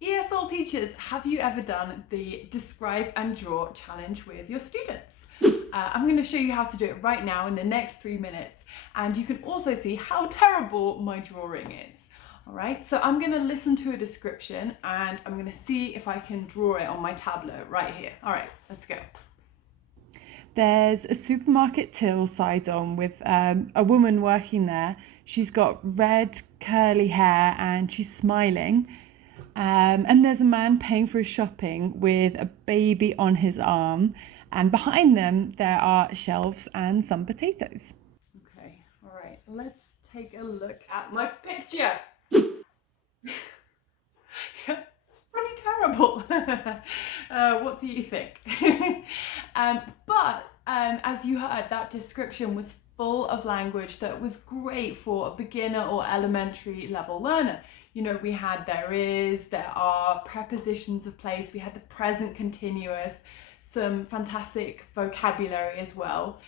ESL teachers, have you ever done the describe and draw challenge with your students? I'm going to show you how to do it right now in the next 3 minutes, and you can also see how terrible my drawing is. All right, so I'm going to listen to a description and I'm going to see if I can draw it on my tablet right here. All right, let's go. There's a supermarket till side on with a woman working there. She's got red curly hair and she's smiling. And there's a man paying for his shopping with a baby on his arm. And behind them, there are shelves and some potatoes. Okay, all right, let's take a look at my picture. Yeah, it's pretty terrible. What do you think? As you heard, that description was full of language that was great for a beginner or elementary level learner. You know, we had there is, there are, prepositions of place, we had the present continuous, some fantastic vocabulary as well.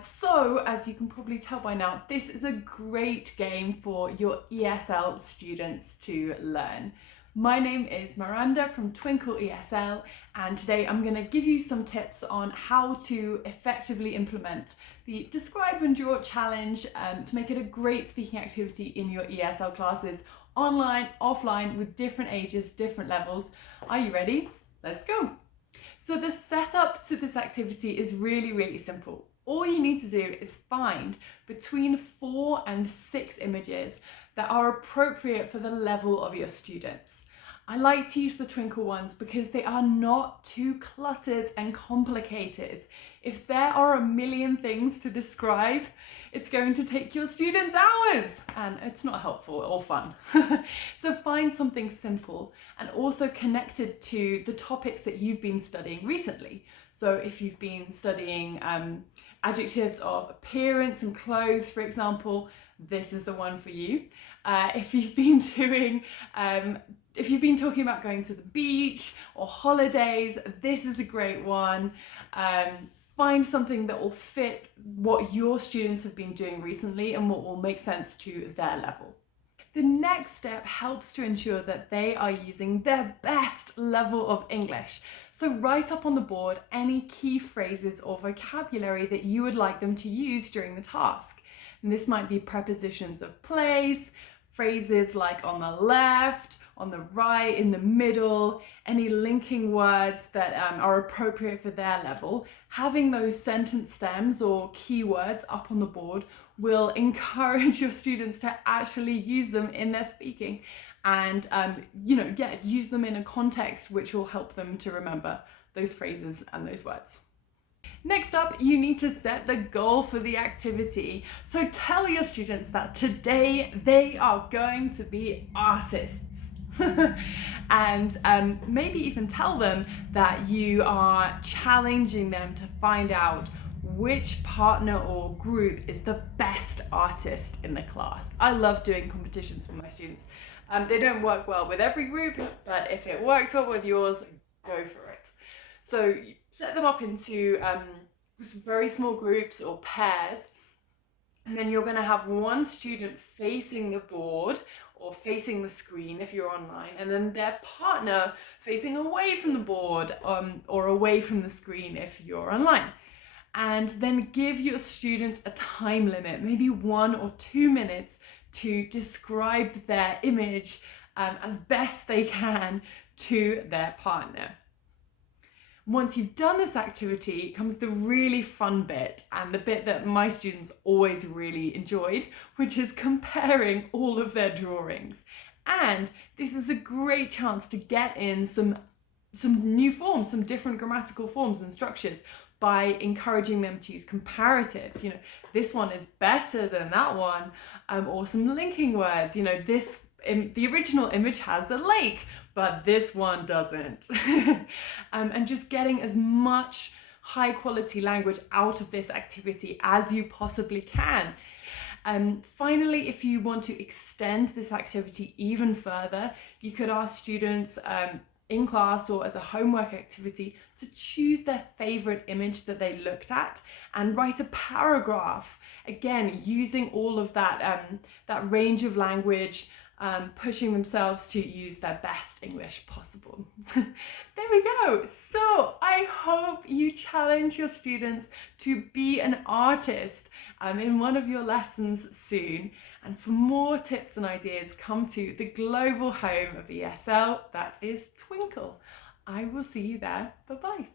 So, as you can probably tell by now, this is a great game for your ESL students to learn. My name is Miranda from Twinkle ESL, and today I'm going to give you some tips on how to effectively implement the Describe and Draw challenge to make it a great speaking activity in your ESL classes, online, offline, with different ages, different levels. Are you ready? Let's go. So the setup to this activity is really simple. All you need to do is find between 4 and 6 images that are appropriate for the level of your students. I like to use the Twinkle ones because they are not too cluttered and complicated. If there are a million things to describe, it's going to take your students hours and it's not helpful or fun. So find something simple and also connected to the topics that you've been studying recently. So if you've been studying adjectives of appearance and clothes, for example, this is the one for you. If you've been talking about going to the beach or holidays, this is a great one. Find something that will fit what your students have been doing recently and what will make sense to their level. The next step helps to ensure that they are using their best level of English. So write up on the board any key phrases or vocabulary that you would like them to use during the task. And this might be prepositions of place, phrases like on the left, on the right, in the middle, any linking words that are appropriate for their level. Having those sentence stems or keywords up on the board will encourage your students to actually use them in their speaking and use them in a context which will help them to remember those phrases and those words. Next up, you need to set the goal for the activity. So tell your students that today they are going to be artists. And maybe even tell them that you are challenging them to find out which partner or group is the best artist in the class. I love doing competitions with my students. They don't work well with every group, but if it works well with yours, go for it. So set them up into very small groups or pairs, and then you're going to have one student facing the board or facing the screen if you're online, and then their partner facing away from the board or away from the screen if you're online. And then give your students a time limit, maybe 1 or 2 minutes, to describe their image as best they can to their partner. Once you've done this activity comes the really fun bit, and the bit that my students always really enjoyed, which is comparing all of their drawings. And this is a great chance to get in some new forms, some different grammatical forms and structures by encouraging them to use comparatives. You know, this one is better than that one, or some linking words. You know, the original image has a lake, but this one doesn't. And just getting as much high quality language out of this activity as you possibly can. Finally, if you want to extend this activity even further, you could ask students in class or as a homework activity to choose their favorite image that they looked at and write a paragraph, again using all of that range of language pushing themselves to use their best English possible. There we go. So I hope you challenge your students to be an artist in one of your lessons soon. And for more tips and ideas, come to the global home of ESL, that is Twinkle. I will see you there. Bye-bye.